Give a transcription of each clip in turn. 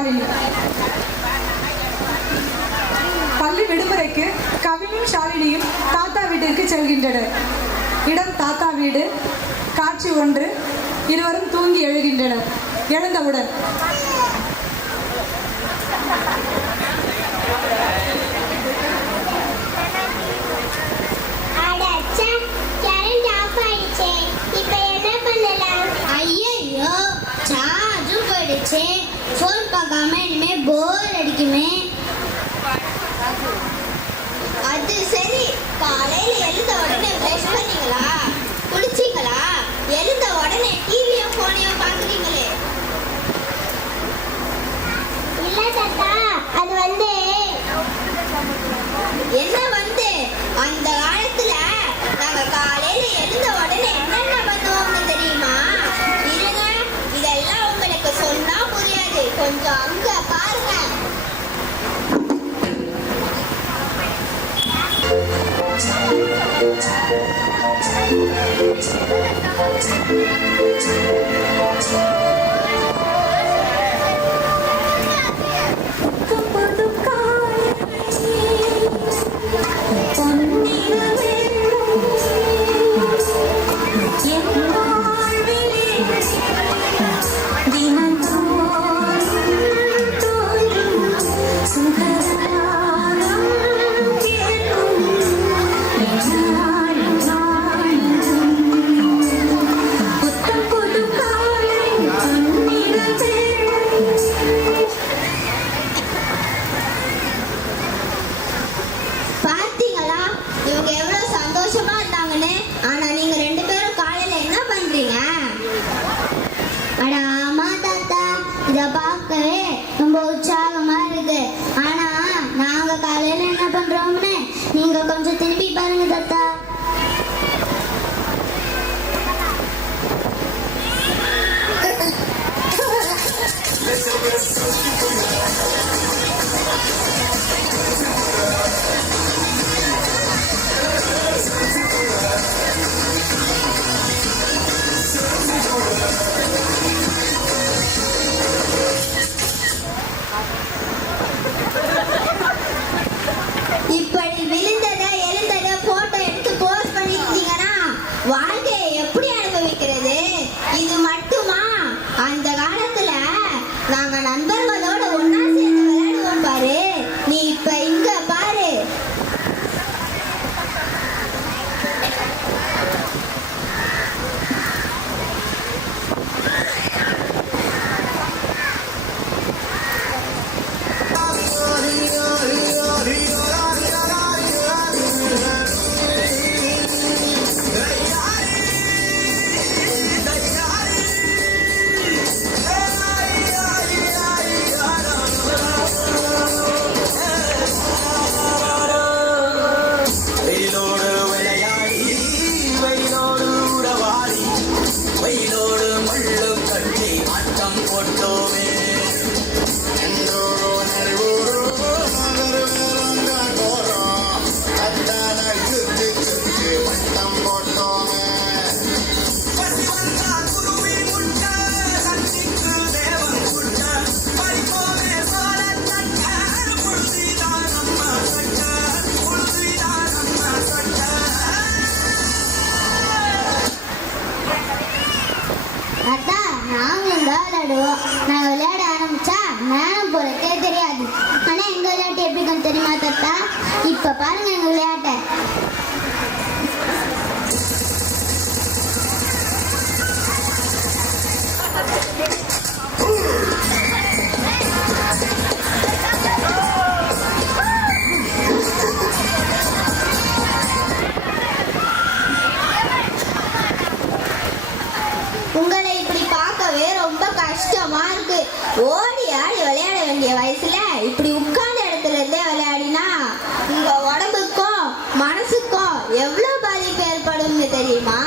ஷாலினி. பள்ளி விடுமுறைக்கு கவியும் ஷாலினியும் தாத்தா வீட்டிற்கு செல்கின்றனர். இடம் தாத்தா வீடு. காட்சி 1. இருவரும் தூங்கி எழுகின்றனர். எழுந்தவுடன் போன் பார்க்காம இனிமே போர் அடிக்குமே. அது சரி, காலையில எழுந்த உடனே பிரஷ் பண்ணீங்களா, குளிச்சீங்களா? எழுந்த உடனே டிவியும் போனையும் பாக்குறீங்களே. இல்ல தாத்தா, அது என்ன அந்த காலத்துல நாங்க காலையில எழுந்த உடனே என்னென்ன பண்ணுவோம்னு தெரியுமா? இருங்க, இதெல்லாம் உங்களுக்கு சொன்னா புரியாது, கொஞ்சம் அங்க பாருங்க. நீங்க கொஞ்சம் திரும்பி பாருங்க தாத்தா. இப்படி விழுந்ததை எழுந்ததை போட்டோ எடுத்து போஸ்ட் பண்ணிட்டீங்கன்னா வாழ்க்கையை எப்படி அனுபவிக்கிறது? இது மட்டுமா? அந்த காலத்துல நாங்க நண்பர்களோட ஒன்னா சேர்ந்து விளையாடுவோம் பாரு. நீ இப்ப இங்க பாரு. நாங்க விளையாட ஆரம்பிச்சா நேரம் போறதே தெரியாது. ஆனா எங்க விளையாட்டு எப்படி தெரியுமா தாத்தா? இப்ப பாருங்க எங்க விளையாட்ட. உங்களை இப்படி பார்க்கவே ரொம்ப கஷ்டமா இருக்கு. ஓடி ஆடி விளையாட வேண்டிய வயசுல இப்படி உட்கார்ந்த இடத்துல இருந்தே விளையாடினா உங்க உடம்புக்கும் மனசுக்கும் எவ்வளவு பாதிப்பு ஏற்படும்னு தெரியுமா?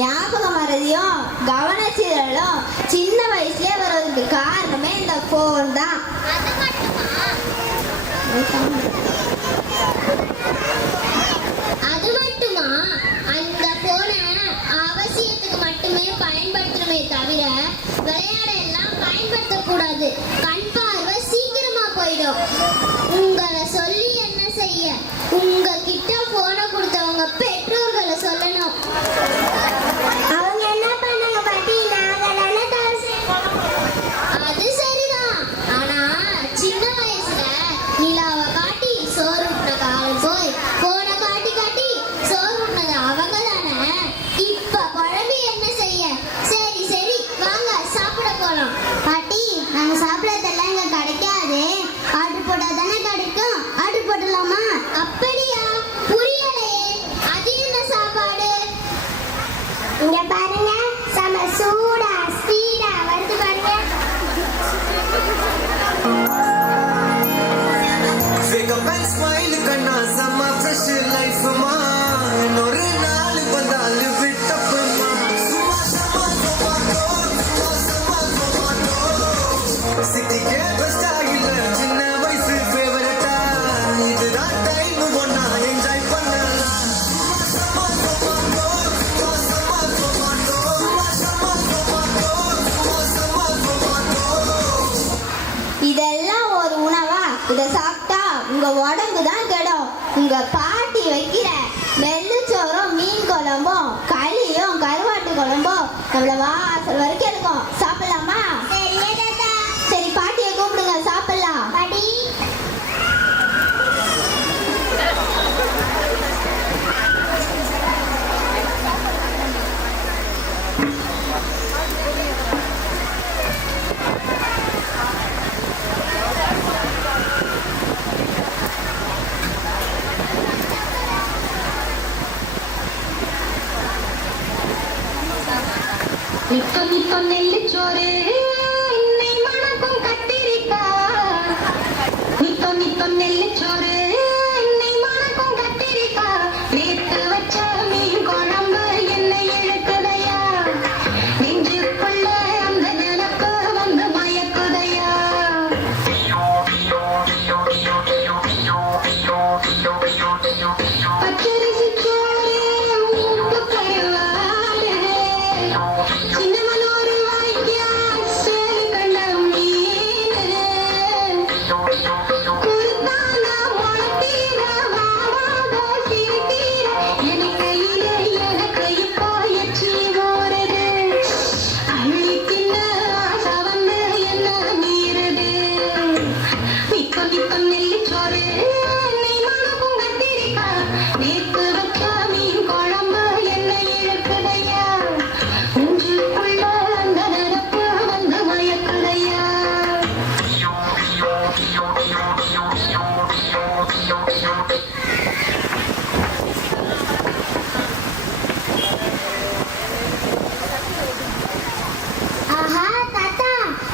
ஞாபக மறதியும் கவனச்சிதறலும் சின்ன வயசுலயே வருவதற்கு காரணமே இந்த போன் தான். அது மட்டுமா? அந்த போனை அவசியத்துக்கு மட்டுமே பயன்படுத்தணுமே தவிர விளையாட எல்லாம் பயன்படுத்தக்கூடாது. கண் பார்வை போயிடும். உங்களை சொல்லி என்ன செய்ய? உங்ககிட்ட போனை கொடுத்தவங்க பெற்றோர்களை சொல்லணும். அவங்க என்ன பண்ணாங்க பாட்டி? அது சரிதான். ஆனா சின்ன வயசுல நிலாவை காட்டி சோறு விட்ட காலம் போய் போனை காட்டி காட்டி சோறு விட்டது அவங்க தானே. இப்ப குழம்பு என்ன செய்ய? சரி சரி வாங்க சாப்பிட போலாம். பாட்டி நாங்க சாப்பிடறதெல்லாம் இங்க கிடைக்காது. ஆர்டர் போட்டா தானே கிடைக்கும். ஆர்டர் போடலாமா? அப்படியா? புரியலையே. அது என்ன சாப்பாடு? இங்க பாருங்க, சம சூடா ஸ்பீடா வருது பாருங்க. Wake up and smile, kanna sama fresh life ma. Noru naal badal vitta ma. Suma sama tomato. City ke best style, chinna vaisu favorite. Idu da time onna enjoy pannala. Suma sama tomato, sama tomato. Suma sama tomato. இதெல்லாம் ஒரு உணவா? இதை சாப்பிட்டா உங்க உடம்பு தான் கெடும். உங்க பாட்டி வைக்கிற நெல்லுச்சோறும் மீன் குழம்பும் களியும் கருவாட்டு குழம்பும் நம்மள வாசல் வரைக்கும் இருக்கும். சாப்பிடலாமா? சரி பாட்டியை கூப்பிடுங்க, சாப்பிடலாம். பாட்டி நித்தம் நித்தம் நெல்லிச்சோறு என்னை மணக்கும் கத்திரிக்காய். நித்தம் நித்தம் நெல்லிச்சோறு என்னை மணக்கும் கத்திரிக்காய். நேத்து வச்ச மீன் குழம்பு என்னை இழுக்குதையா. நெஞ்சுக்குள்ள அந்த நினப்பு வந்து மயக்குதையா. பச்சரிசி சோறு உப்பு கருவாடு. சின்னமனூர் வாய்க்கா சேலி கண்ட மீனு. குறுத்தான முளத்தீர வாவாத சிரித்தீர. என் கையிலே எனக்கு இப்போ எச்சி ஊறுது. அள்ளி தின்ன ஆசை வந்து என்ன மீறுது. நித்தம் நித்தம் நெல்லிச்சோறு என்னை மணக்கும் கத்திரிக்காய். நேத்து வச்ச மீன் குழம்பு என்னை இழுக்குதையா. நெஞ்சுக்குள்ள அந்த நினப்பு வந்து மயக்குதையா. ஆஹா தாத்தா,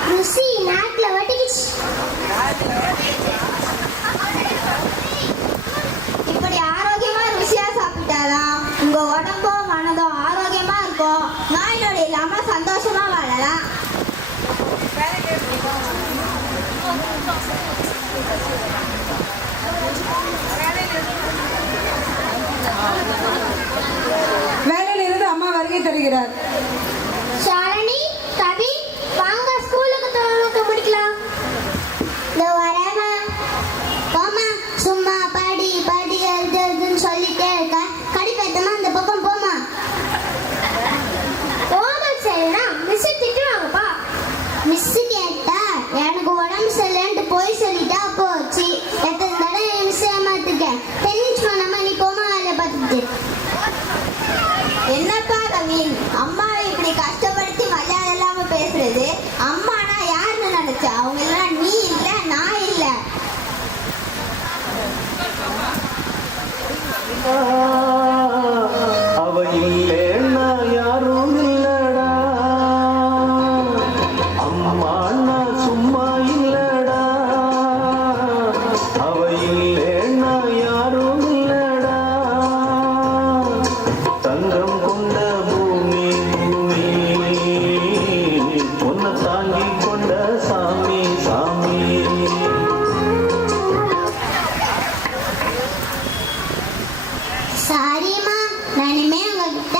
ருசி நாக்குல ஒட்டிக்கிச்சு. இப்படி ஆரோக்கியமா ருசியா சாப்பிட்டாதான் உங்க உடம்பும் மனதும் ஆரோக்கியமா இருக்கும். நோய் நொடி இல்லாம சந்தோஷமா வாழலாம். வேலையிலிருந்து அம்மா வருகை தருகிறார். ஷாலினி, கவி, வாங்க ஸ்கூலுக்கு தொழுக முடிக்கலாம். இதோ வரேம்மா. போம்மா, சும்மா படி படி எழுதுன்னு சொல்லிட்டே இருக்க. கடிப்பேத்தமா அந்த பக்கம் போமா. போமா சரினா மிஸ் திட்டுவாங்கப்பா. மிஸ் கேட்டா எனக்கு உடம்பு சரியில்லைன்ட்டு போய் சொல்லிட்டா போச்சு. எத்தனை தடவை மிஸ் ஏமாத்துக்க. தெரிஞ்சுமா நம்ம நீ போமா வேலையை பார்த்துட்டு. என்னப்பா கவின், அம்மா இப்படி கஷ்டப்படுத்தி மரியாதை இல்லாம பேசுறது? அம்மானா யாருன்னு நினைச்ச? அவங்க எல்லாம் நீ இல்ல நான் இல்ல. அவ இல்லேன்னா யாரும் இல்லடா. அம்மா நான் சும்மா இல்லடா. அவ இல்லேன்னா யாரும் இல்லடா. தங்கம் கொண்ட பூமி பூமி உன்னை தாங்கி கொண்ட சாமி சாமி. சாரிம்மா, நான் இனிமே உங்ககிட்ட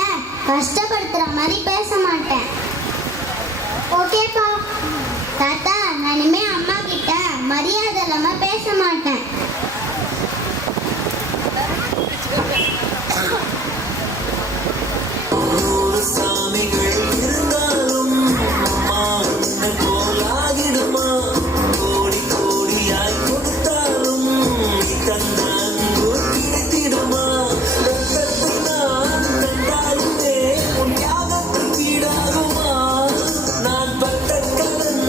கஷ்டப்படுத்துற மாதிரி பேச மாட்டேன். ஓகேப்பா. தாத்தா, மரியாதை இல்லாம பேச மாட்டேன். நூறு சாமிகள் இருந்தாலும் அம்மா உன்னை போலாகிடுமா? கோடி கோடியாய் கொடுத்தாலும் நீ தந்த அன்பு கிடைத்திடுமா? ரத்தத்தை நான் கண்டாலுமே உன் தியாகத்துக்கு ஈடாகுமா? நான் பட்ட கடன்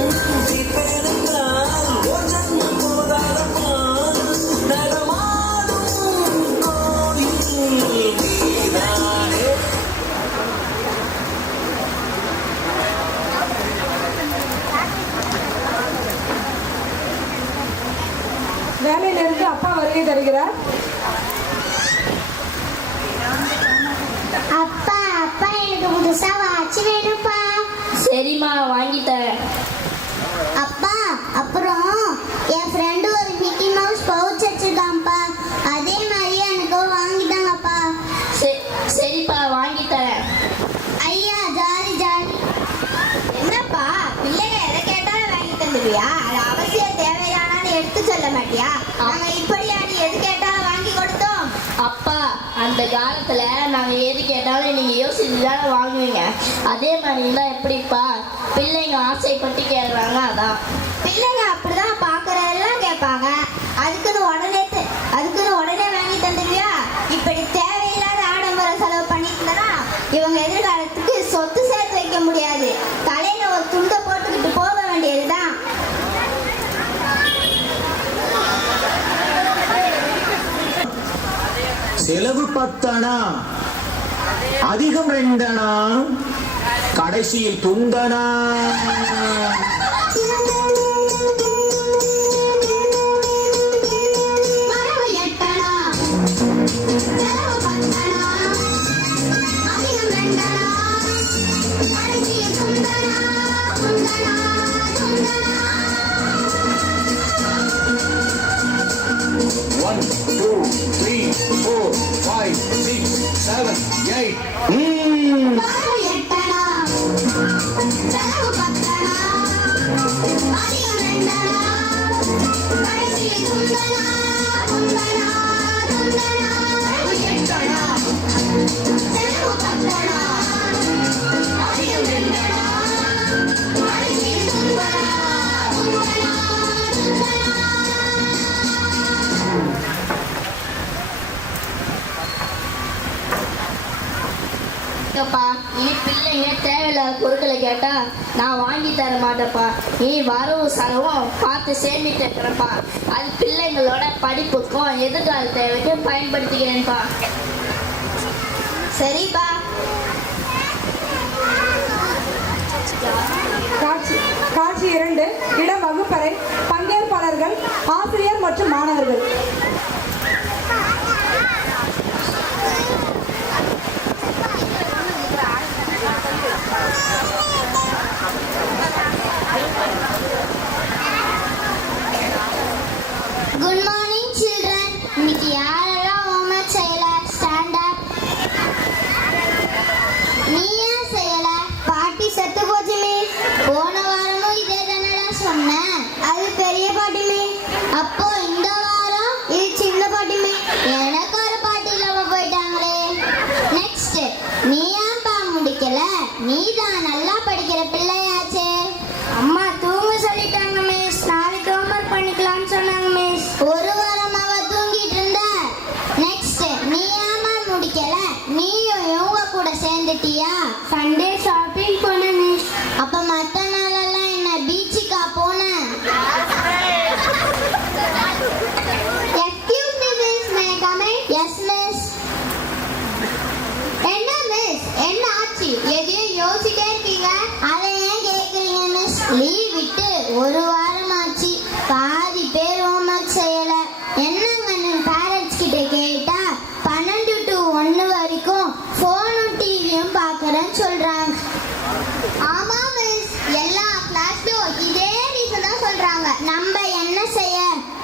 தீர்ப்பேனென்றால் ஒரு ஜன்மம் போதாதம்மா. நடமாடும் கோயில் நீதானே. வேலையிலிருந்து அப்பா வருகை தருகிறார். அப்பா அப்பா எனக்கு புதுசா வாட்ச் வேணும்ப்பா. சரிம்மா வாங்கி தரேன். அப்பா அப்புறம் என் ஃப்ரெண்டு ஒரு மிக்கி மவுஸ் பவுச் வச்சிருக்கான்ப்பா, அதே மாதிரி எனக்கு வாங்கிட்டாங்கப்பா. சரிப்பா வாங்கி தரேன். ஐயா ஜாலி ஜாலி. என்னப்பா பிள்ளைங்க எதை கேட்டாலும் வாங்கி தந்துடுவியா? அது அவசியம் தேவையானான்னு எடுத்து சொல்ல மாட்டியா? நாங்க இப்படியா நீ எது கேட்டாலும் வாங்கி கொடுத்தோம்? அப்பா அந்த காலத்துல நாங்க எது கேட்டாலும் நீங்க யோசிச்சு தானே வாங்குவீங்க. அதே மாதிரி தான் எப்படிப்பா பிள்ளைங்க ஆசைப்பட்டு கேட்குறாங்க அதான். பிள்ளைங்க அப்படிதான் பாக்குறதெல்லாம் கேட்பாங்க. அதுக்குன்னு உடனே வாங்கி தந்துடுவியா? இப்படி தேவையில்லாத ஆடம்பர செலவு பண்ணிட்டு இருந்தா இவங்க எதிர்காலத்துக்கு சொத்து சேர்த்து வைக்க முடியாது. தலையில ஒரு துண்டை போட்டுக்கிட்டு போக வேண்டியதுதான். செலவு 10 அணா, அதிகம் 2 அணா, கடைசியில் துண்டனா. வரவு 8 அணா, செலவு 10 அணா, அதிகம் 2 அணா, கடைசியில் துண்டனா, துண்டனா, துண்டனா. 1 2 3 4 5 6 7 8. வரவு 8 அணா, செலவு 10 அணா, அதிகம் 2 அணா, கடைசியில் துண்டனா, துண்டனா, துண்டனா. வரவு 8 அணா, செலவு 10 அணா, அதிகம் 2 அணா, கடைசியில் துண்டனா, துண்டனா, துண்டனா. அப்பா இனி பிள்ளைங்க தேவையில்லாத பொருட்களை கேட்டா நான் வாங்கி தர மாட்டேப்பா. நீ வரவு செலவும் பார்த்து சேமித்து வைக்கிறப்பா. அது பிள்ளைங்களோட படிப்புக்கும் எதிர்கால தேவைக்கும் பயன்படுத்திக்கிறேன்ப்பா. சரிப்பா. காட்சி 2, இடம் வகுப்பறை, பங்கேற்பாளர்கள் ஆசிரியர் மற்றும் மாணவர்கள். Good morning children. இன்னைக்கு யாரெல்லாம் ஹோம்வொர்க் செய்யல? Stand up. நீ ஏன் செய்யல? பாட்டி செத்து போச்சு மிஸ். போன வாரமும் இதே தானடா சொன்னேன். அது பெரிய பாட்டி மிஸ். அப்போ இந்த வாரம் இது சின்ன பாட்டி மிஸ். எனக்கு ஒரு பாட்டி இல்லாம போயிட்டாங்களே. நெக்ஸ்ட் நீ ஏன்பா முடிக்கல? நீ தான் நல்லா படிக்கிற பிள்ளையாச்சே. அம்மா தூங்க சொல்லிட்டாங்க மிஸ். நாளைக்கு ஹோம்வொர்க் பண்ணிக்கலாம்னு சொன்னாங்க மிஸ். ஒரு வாரமாவ தூங்கிட்டு இருந்த. நெக்ஸ்ட் நீ ஏமா முடிக்கல? நீயும் இவங்க கூட சேர்ந்துட்டியா? சண்டே ஷாப்பிங் போன மிஸ். அப்ப மத்த நாளெல்லாம் என்ன பீச்சுக்கா போன? Excuse me miss, May I come in? Yes miss. என்ன மிஸ், என்ன ஆச்சு? எதையும் யோசிச்சிட்டே இருக்கீங்க? அதை ஏன் கேக்குறீங்க மிஸ்? லீவ் விட்டு ஒரு வாரம் ஆச்சு. பாதி பேர் ஹோம்வொர்க் செய்யல. என்னங்கன்னு பேரண்ட்ஸ் கிட்ட கேட்டா 12 to 1 வரைக்கும் போனும் டிவியும் பார்க்கறேன்னு சொல்றாங்க. ஆமா மிஸ், எல்லா கிளாஸ்லயும் இதே ரீசன் தான் சொல்றாங்க. நம்ம என்ன செய்ய?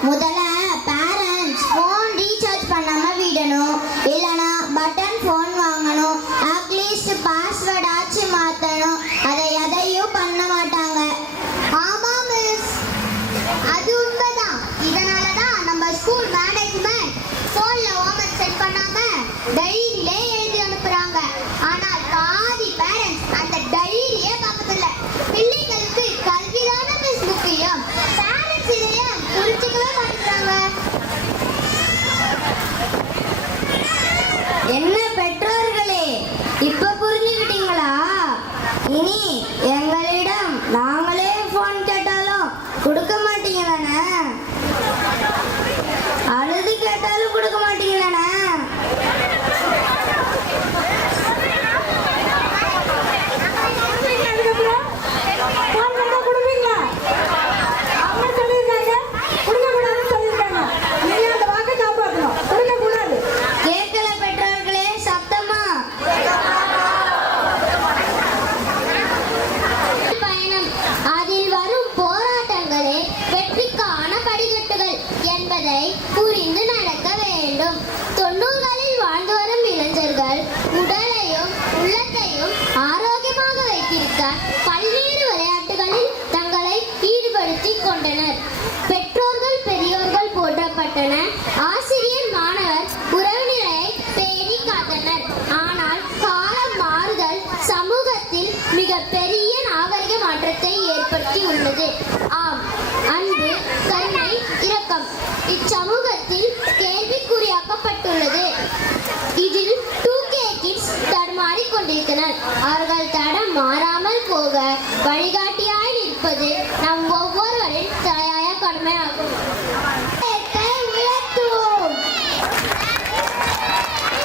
முதல்ல பேரண்ட்ஸ் போன் ரீசார்ஜ் பண்ணாம விடணும், இல்லனா பட்டன் போன் வாங்கணும், அட்லீஸ்ட் பாஸ்வேர்ட் ஆச்சு மாத்தணும். அதை எதையும் பண்ண மாட்டாங்க. ஆமா மிஸ், அது உண்மைதான். டைரியிலே எழுதி அனுப்புறாங்க. ஆனால் பாதி பேரண்ட்ஸ் அந்த டைரியே பார்க்கறதில்ல. பிள்ளைகளுக்கு கல்விதான மிஸ் முக்கியம். பேரண்ட்ஸ் இதையே புரிஞ்சுக்கவே மாட்டேங்கிறாங்க. என்ன பெற்றோர்களே, இப்ப புரிஞ்சுக்கிட்டீங்களா? இனி எங்களிடம் நாங்களே போன் கேட்டாலும் கொடுக்க மாட்டீங்களானே? அழுது கேட்டாலும் கொடுக்க மாட்டீங்களானே? அதுக்கப்புறம் phone பண்ணா கொடுப்பீங்களா? அவங்க சொல்லியிருக்காங்க, கொடுக்கக்கூடாதுன்னு சொல்லியிருக்காங்க. நீங்க அந்த வாக்கை காப்பாற்றணும். கொடுக்கக்கூடாது. கேட்கல பெற்றோர்களே, சத்தமா பயணம். அதில் வரும் போராட்டங்களே வெற்றிக்கான படிக்கட்டுகள் என்பதை புரிந்து நடக்க வேண்டும். 90களில் வாழ்ந்து வரும் இளைஞர்கள் உடலையும் உள்ளத்தையும் ஆரோக்கியமாக வைத்திருக்க பல்வேறு விளையாட்டுகளில் தங்களை ஈடுபடுத்திக் கொண்டனர். பெற்றோர்கள் பெரியோர்கள் போற்றப்பட்டனர். ஆசிரியர் மாணவர் உறவுநிலையை பேணி காத்தனர். ஆனால் காலம் மாறுதல் சமூகத்தில் மிக பெரிய நாகரிக மாற்றத்தை ஏற்படுத்தி உள்ளது. ஆம், அன்பு, கருணை, இரக்கம் இச்சமூகத்தில் கேள்விக்குறியாக்கப்பட்டுள்ளது. இதில் 2K kids தடுமாறிக் கொண்டிருக்கிறார். அவர்கள் தடம் மாறாமல் போக வழிகாட்டியாய் நிற்பது நம்